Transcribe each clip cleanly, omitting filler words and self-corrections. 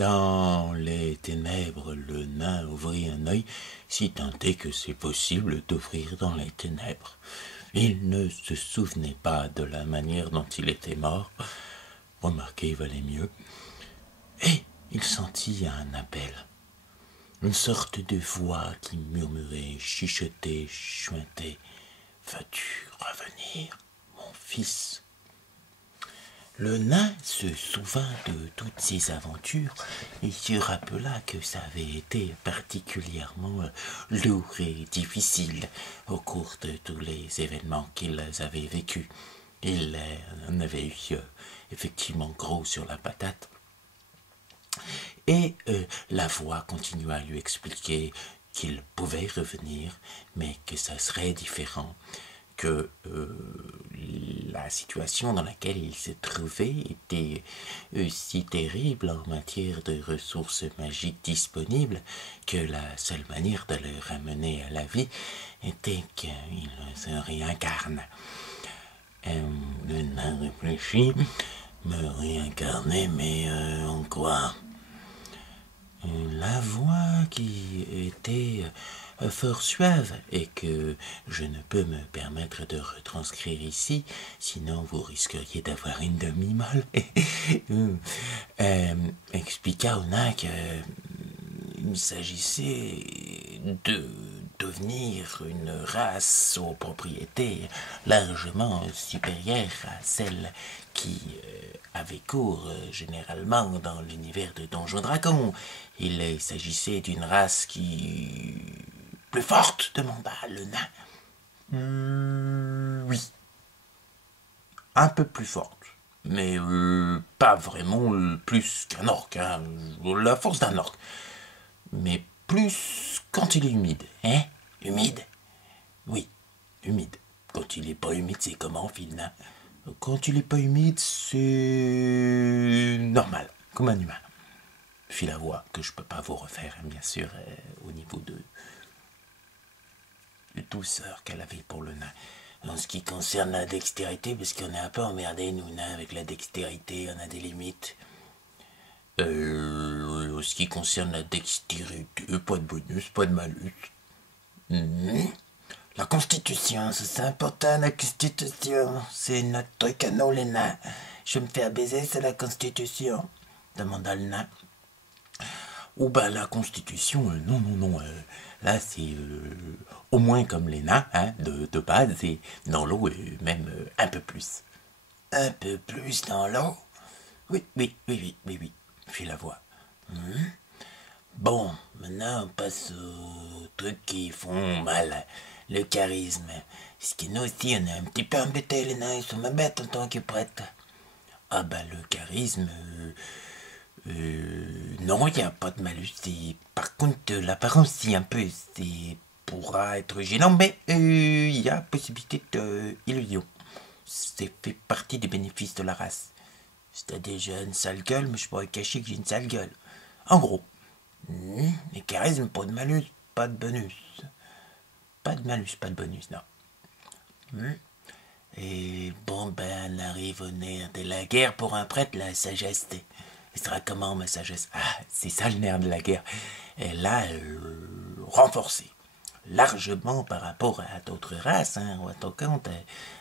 Dans les ténèbres, le nain ouvrit un œil, si tant est que c'est possible d'ouvrir dans les ténèbres. Il ne se souvenait pas de la manière dont il était mort. Remarquez, valait mieux. Et il sentit un appel. Une sorte de voix qui murmurait, chuchotait, chuintait. « Veux-tu revenir, mon fils ?» Le nain se souvint de toutes ses aventures et se rappela que ça avait été particulièrement lourd et difficile au cours de tous les événements qu'ils avaient vécus. Il en avait eu effectivement gros sur la patate. Et la voix continua à lui expliquer qu'il pouvait revenir, mais que ça serait différent, que la situation dans laquelle il se trouvait était si terrible en matière de ressources magiques disponibles que la seule manière de le ramener à la vie était qu'il se réincarne. Le nain réfléchit. Me réincarner, mais en quoi? La voix qui était fort suave et que je ne peux me permettre de retranscrire ici, sinon vous risqueriez d'avoir une demi-molle, expliqua au nain qu'il s'agissait de devenir une race aux propriétés largement supérieures à celles qui avait cours généralement dans l'univers de Donjons Dragons. Il s'agissait d'une race qui... plus forte, demanda le nain. Oui. Un peu plus forte. Mais pas vraiment plus qu'un orc. Hein. La force d'un orc. Mais plus quand il est humide. Hein? Humide? Oui, humide. Quand il est pas humide, c'est comment, fil nain? Quand il est pas humide, c'est normal, comme un humain. Fit la voix, que je peux pas vous refaire, bien sûr, au niveau de douceur qu'elle avait pour le nain. En ce qui concerne la dextérité, parce qu'on est un peu emmerdés, nous, nains, avec la dextérité, on a des limites. En ce qui concerne la dextérité, pas de bonus, pas de malus. La constitution, c'est important, la constitution. C'est notre truc à nous, les nains. Je me fais baiser, c'est la constitution, demanda le nain. Oh ben la constitution, non. Là, c'est au moins comme les nains, hein, de base, et dans l'eau, même un peu plus. Un peu plus dans l'eau? Oui, fit la voix. Bon, maintenant on passe aux trucs qui font mal. Le charisme. Parce que nous aussi, on est un petit peu embêtés, les nains, ils sont ma bête en tant que prêtre. Ah ben, le charisme... non, il n'y a pas de malus. Par contre, l'apparence, si un peu, c'est pourra être gênant, mais il y a possibilité d'illusion. C'est fait partie des bénéfices de la race. C'est déjà une sale gueule, mais je pourrais cacher que j'ai une sale gueule. En gros, le charisme, pas de malus, pas de bonus. Pas de malus, pas de bonus, non. Et bon, ben, on arrive au nerf de la guerre. Pour un prêtre, la sagesse, ce sera comment, ma sagesse? Ah, c'est ça le nerf de la guerre. Et là, renforcée. Largement par rapport à d'autres races, hein. On va t'en compte,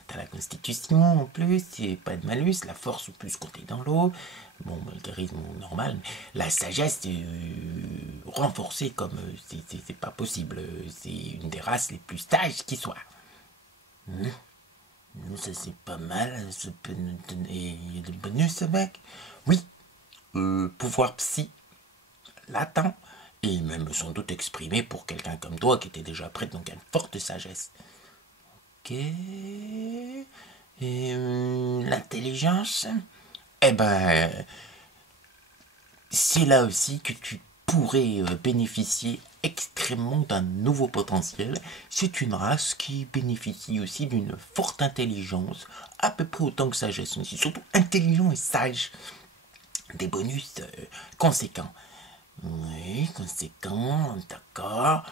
t'as la constitution en plus, et pas de malus, la force plus quand t'es dans l'eau, bon, le charisme normal, mais la sagesse renforcée comme c'est pas possible, c'est une des races les plus sages qui soit. Ça c'est pas mal, ça peut nous donner... Il y a des bonus avec? Oui, pouvoir psy, latent, et même sans doute exprimé pour quelqu'un comme toi qui était déjà prêt, donc à une forte sagesse. Ok. Et l'intelligence? Eh ben, c'est là aussi que tu pourrais bénéficier extrêmement d'un nouveau potentiel. C'est une race qui bénéficie aussi d'une forte intelligence, à peu près autant que sagesse, mais c'est surtout intelligent et sage. Des bonus conséquents. Oui, conséquent, d'accord.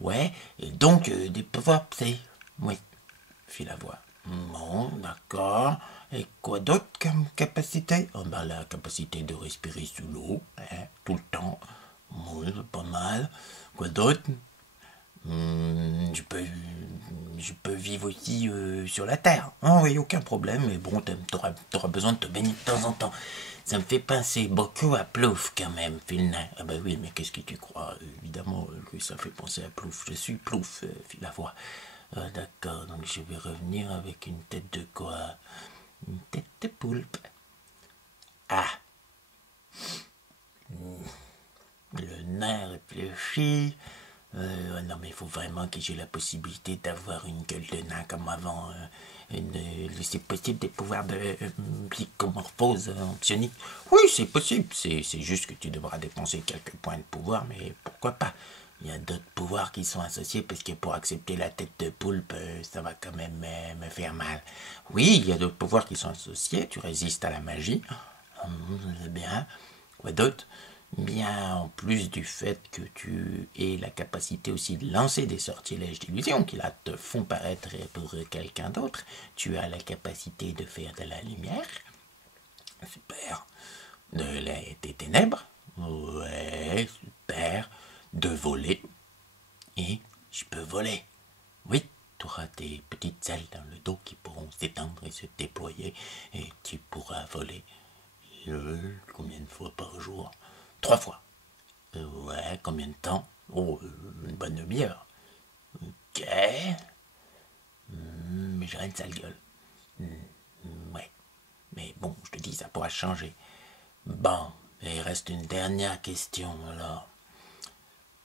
Ouais, et donc des pouvoirs psy. Oui, fit la voix. Bon, d'accord. Et quoi d'autre comme capacité? Oh, ben, la capacité de respirer sous l'eau, hein, tout le temps. Oui, pas mal. Quoi d'autre? Hmm, je peux vivre aussi sur la Terre. Ah oui, aucun problème, mais bon, t'auras besoin de te baigner de temps en temps. Ça me fait penser beaucoup à Plouf quand même, Philna. Ah bah oui, mais qu'est-ce que tu crois? Évidemment que ça fait penser à Plouf. Je suis Plouf, Philavoie. Ah, d'accord, donc je vais revenir avec une tête de quoi? Une tête de poulpe. Ah, le nain réfléchit. Non mais il faut vraiment que j'ai la possibilité d'avoir une gueule de nain comme avant. C'est possible des pouvoirs de psychomorphose psionique. Oui, c'est possible. C'est juste que tu devras dépenser quelques points de pouvoir, mais pourquoi pas? Il y a d'autres pouvoirs qui sont associés parce que pour accepter la tête de poulpe, ça va quand même me faire mal. Oui, il y a d'autres pouvoirs qui sont associés. Tu résistes à la magie. C'est bien. Quoi d'autre? Bien, en plus du fait que tu aies la capacité aussi de lancer des sortilèges d'illusion qui là te font paraître pour quelqu'un d'autre, tu as la capacité de faire de la lumière. Super. Des ténèbres. Ouais, super. De voler. Et je peux voler. Oui, tu auras des petites ailes dans le dos qui pourront s'étendre et se déployer et tu pourras voler. Combien de fois par jour? 3 fois. Ouais, combien de temps? Oh, une bonne demi-heure. Ok. Mais j'ai une sale gueule. Ouais. Mais bon, je te dis, ça pourra changer. Bon, il reste une dernière question alors.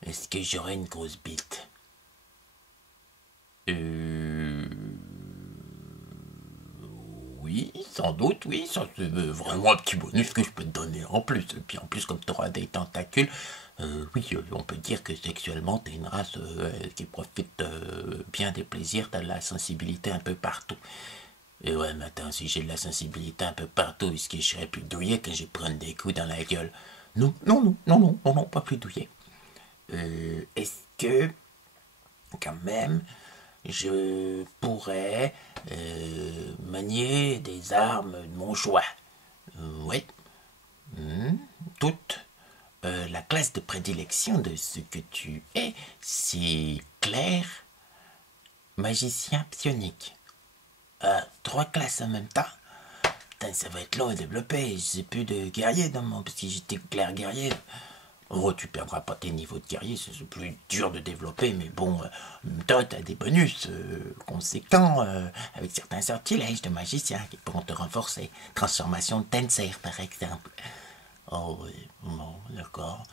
Est-ce que j'aurai une grosse bite? Oui, sans doute, oui. Ça, c'est vraiment un petit bonus que je peux te donner en plus. Et puis en plus, comme tu auras des tentacules, oui, on peut dire que sexuellement, tu es une race qui profite bien des plaisirs, tu as de la sensibilité un peu partout. Et ouais, mais attends, si j'ai de la sensibilité un peu partout, est-ce que je serais plus douillet quand je prends des coups dans la gueule? Non, non, non, non, non, non, non, pas plus douillet. Est-ce que, quand même, je pourrais manier des armes de mon choix? Oui. Toute la classe de prédilection de ce que tu es, c'est clair, magicien psionique. 3 classes en même temps. Putain, ça va être long à développer. J'ai plus de guerrier dans mon. Parce que j'étais clair guerrier. Oh, tu perdras pas tes niveaux de guerrier, c'est plus dur de développer, mais bon, toi, t'as des bonus conséquents avec certains sortilèges de magicien qui pourront te renforcer. Transformation de Tenser, par exemple. Oh oui, bon, d'accord.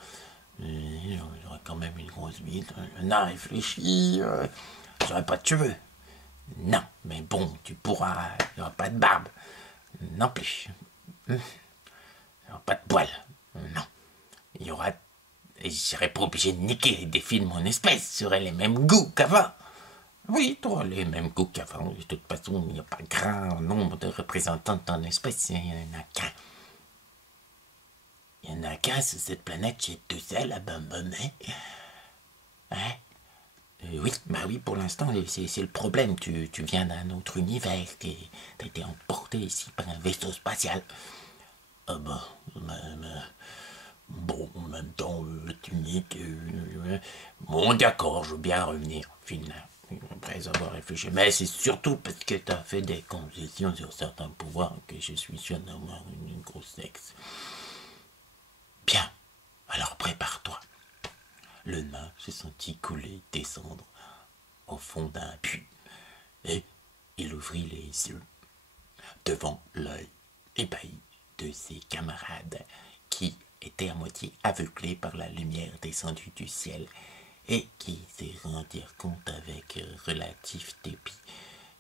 J'aurais quand même une grosse bite. Non, réfléchis. J'aurais pas de cheveux. Non, mais bon, tu pourras. Il n'y aura pas de barbe. Non plus. Il n'y aura pas de poils. Non. Il y aura. Et je serais pas obligé de niquer et défier de mon espèce. J'aurais les mêmes goûts qu'avant. Oui, tu auras les mêmes goûts qu'avant. De toute façon, il n'y a pas grand nombre de représentants de ton espèce. Il n'y en a qu'un. Il y en a qu'un sur cette planète qui est tout seul, abandonné. Hein? Oui, bah oui, pour l'instant, c'est le problème. Tu viens d'un autre univers. T'as été emporté ici par un vaisseau spatial. Ah bah, bon, en même temps, tu unique. Bon, d'accord, je veux bien revenir, finalement. Après avoir réfléchi. Mais c'est surtout parce que tu as fait des concessions sur certains pouvoirs que je suis sûr d'avoir une grosse sexe. Bien, alors prépare-toi. Le nain se sentit couler, descendre au fond d'un puits, et il ouvrit les yeux devant l'œil ébahi de ses camarades qui étaient à moitié aveuglés par la lumière descendue du ciel et qui se rendirent compte avec relatif dépit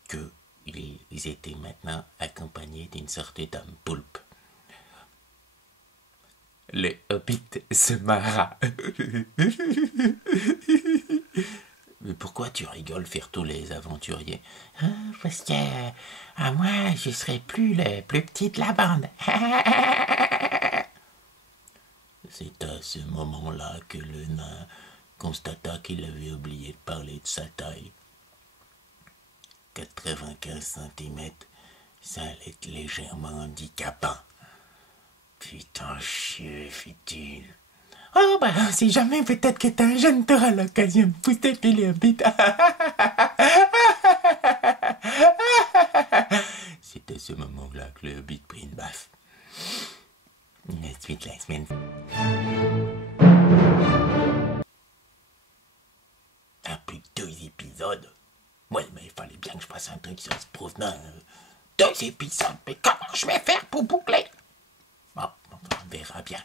qu'ils étaient maintenant accompagnés d'une sorte d'homme poulpe. Le hobbit se marra. Mais pourquoi tu rigoles, faire tous les aventuriers? Parce que à moi, je serai plus le plus petit de la bande. C'est à ce moment-là que le nain constata qu'il avait oublié de parler de sa taille. 95 cm, Ça allait être légèrement handicapant. Putain, chier, fit-il. Oh bah, si jamais peut-être que t'es un jeune, t'auras l'occasion de pousser puis le bite. C'est à ce moment-là que le hobbit prit une baffe. La suite la semaine. Un plus de 2 épisodes. Ouais, mais il fallait bien que je fasse un truc sur ce provenant. 2 épisodes, mais comment je vais faire pour boucler? Bon, on verra bien.